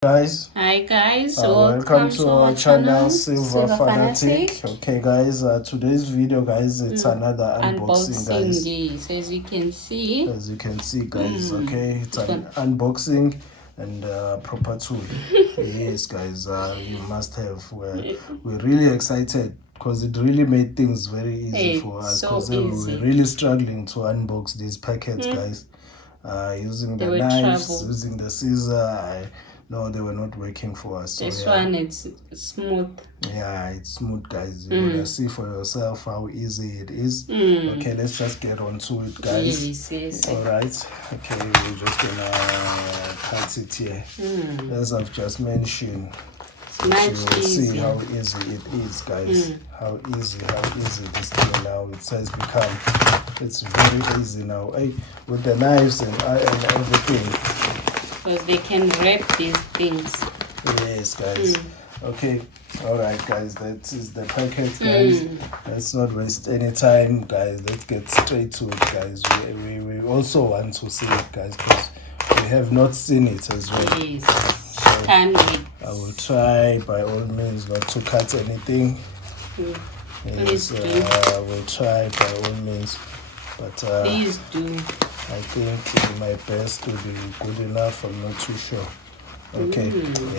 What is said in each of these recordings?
Guys, hi guys, welcome to our channel Silver Fanatic. Fanatic. Okay guys, today's video guys, it's another unboxing guys. Yes, as you can see guys, okay, it's an unboxing and proper tool. Yes guys, you must have. We're really excited because it really made things very easy for us, because we were really struggling to unbox these packets guys, using the knives, using the scissor. No, they were not working for us. So, this one, it's smooth. Yeah, it's smooth, guys. You're gonna see for yourself how easy it is. Okay, let's just get on to it, guys. Yes. All right. Okay, we're just gonna cut it here. As I've just mentioned, you will see how easy it is, guys. How easy this thing now it has become. It's very easy now. Hey, with the knives and everything. Because they can wrap these things. Yes, guys. Okay. All right, guys. That is the packet, guys. Let's not waste any time, guys. Let's get straight to it, guys. We also want to see it, guys, because we have not seen it as well. Yes. So Can't wait. I will try by all means not to cut anything. Yes, I will try by all means. But please do. I think my best will be good enough. I'm not too sure. Okay.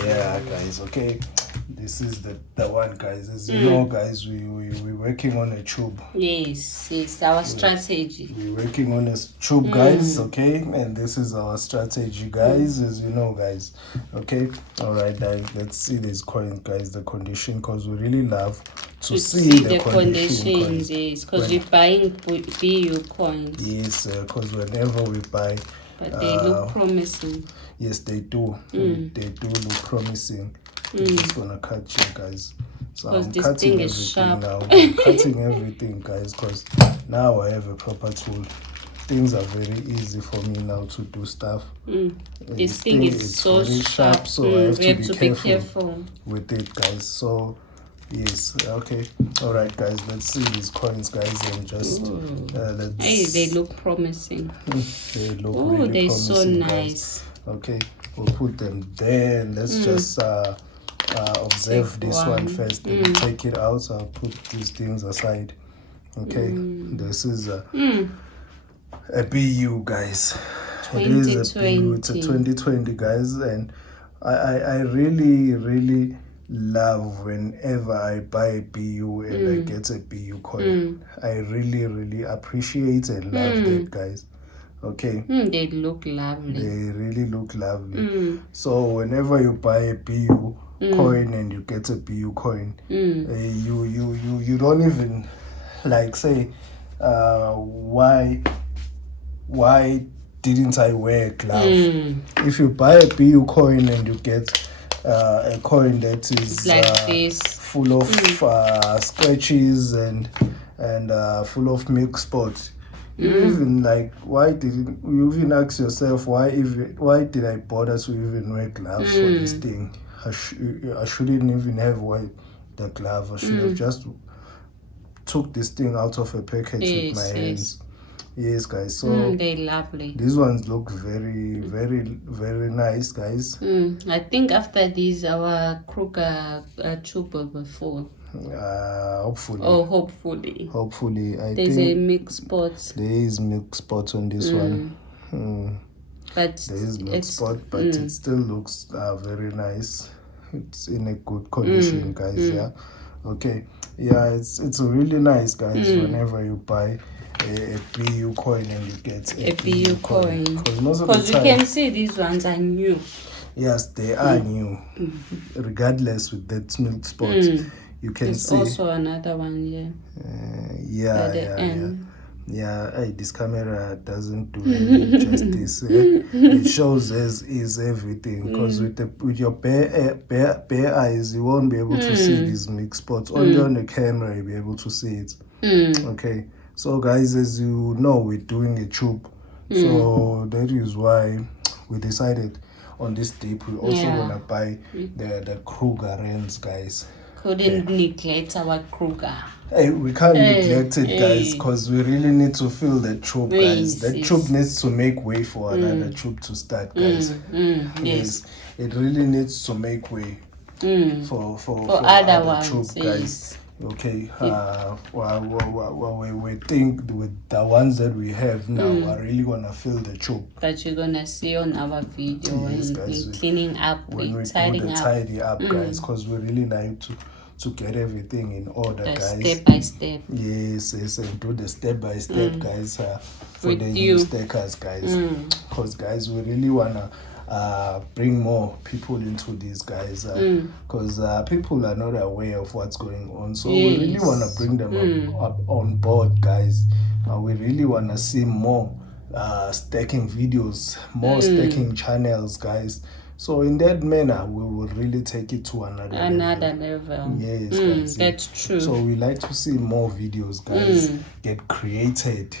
Yeah, guys. Okay. This is the one, guys. As you know, guys, we're working on a tube. Yes. Our strategy. We're working on a tube, guys. Okay. And this is our strategy, guys. As you know, guys. Okay. All right, guys. Let's see these coins, guys. The condition, because we really love to see the conditions. Yes, because we're buying BU coins. Yes, because whenever we buy, but they look promising. Yes, they do. They do look promising. I'm just gonna cut you guys. So I'm cutting everything now. I'm cutting everything, guys, because now I have a proper tool. Things are very easy for me now to do stuff. This thing is so sharp, so I have to be careful with it, guys. So yes, okay. All right, guys, let's see these coins, guys, and just let's. Hey, they look promising. They look really promising, so guys. nice. Okay, we'll put them there, and let's just observe this one first and take it out. I'll put these things aside. Okay, this is a BU, guys. It is a BU. It's a 2020, guys, and I really love whenever I buy a BU and I get a BU coin. I really appreciate and love that, guys. Okay. They look lovely. They really look lovely. So whenever you buy a BU coin and you get a BU coin, you don't even like say why didn't I wear a glove? If you buy a BU coin and you get a coin that is like this, full of scratches and full of milk spots, you even like, you even ask yourself why did I bother to even wear gloves for this thing? I shouldn't even have worn the glove. I should have just took this thing out of a package with my hands. Yes, guys. So they're lovely. These ones look very nice, guys. I think after these, our Kruger tube will be full. Hopefully. Oh, hopefully. I There's think a milk spot. There is milk spot on this one. But there is milk spot, but it still looks very nice. It's in a good condition, guys. Yeah. Okay. Yeah, it's really nice, guys. Whenever you buy a BU coin and you get a BU coin, because you can see these ones are new. Yes, they are new. Regardless with that milk spot, you can see. There's also another one here. Hey, this camera doesn't do any justice. It shows as is everything, because with your bare eyes you won't be able to see these milk spots. Only on the camera you'll be able to see it. Okay, so guys, as you know, we're doing a tube, so that is why we decided on this dip we also want to buy the Krugerrands, guys. Couldn't neglect our Kruger. Hey, we can't neglect it, guys, because we really need to fill the tube, guys. The tube needs to make way for another tube to start, guys. Yes. it really needs to make way for other troop, ones, guys. yes. Okay, we think with the ones that we have now are really gonna fill the troop. That you're gonna see on our video, Yes, and guys, we're cleaning up, when we're we do tidying the up. tidy up, guys, because we really like to get everything in order, guys. Step by step. Yes, and do the step by step, guys, for With the you. new stackers, guys. Because, guys, we really wanna bring more people into these, guys, because people are not aware of what's going on. So we really wanna bring them up on board, guys. We really wanna see more stacking videos, more stacking channels, guys. So in that manner, we will really take it to another level. Yes, guys. That's true. So we like to see more videos, guys, get created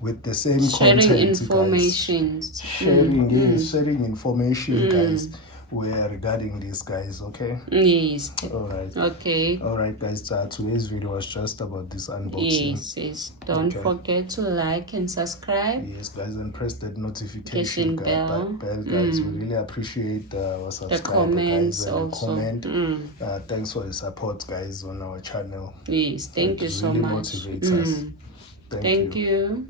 with the same content, information. guys. Sharing information, guys, regarding these, guys. Okay. Yes. All right. Okay. All right, guys. Today's video was just about this unboxing. Yes. Don't forget to like and subscribe. Yes, guys, and press that notification bell, guys. We really appreciate our subscribers, the comments, guys, and also. Comment. Thanks for the support, guys, on our channel. Yes, thank you so really much. Motivates us. Thank you.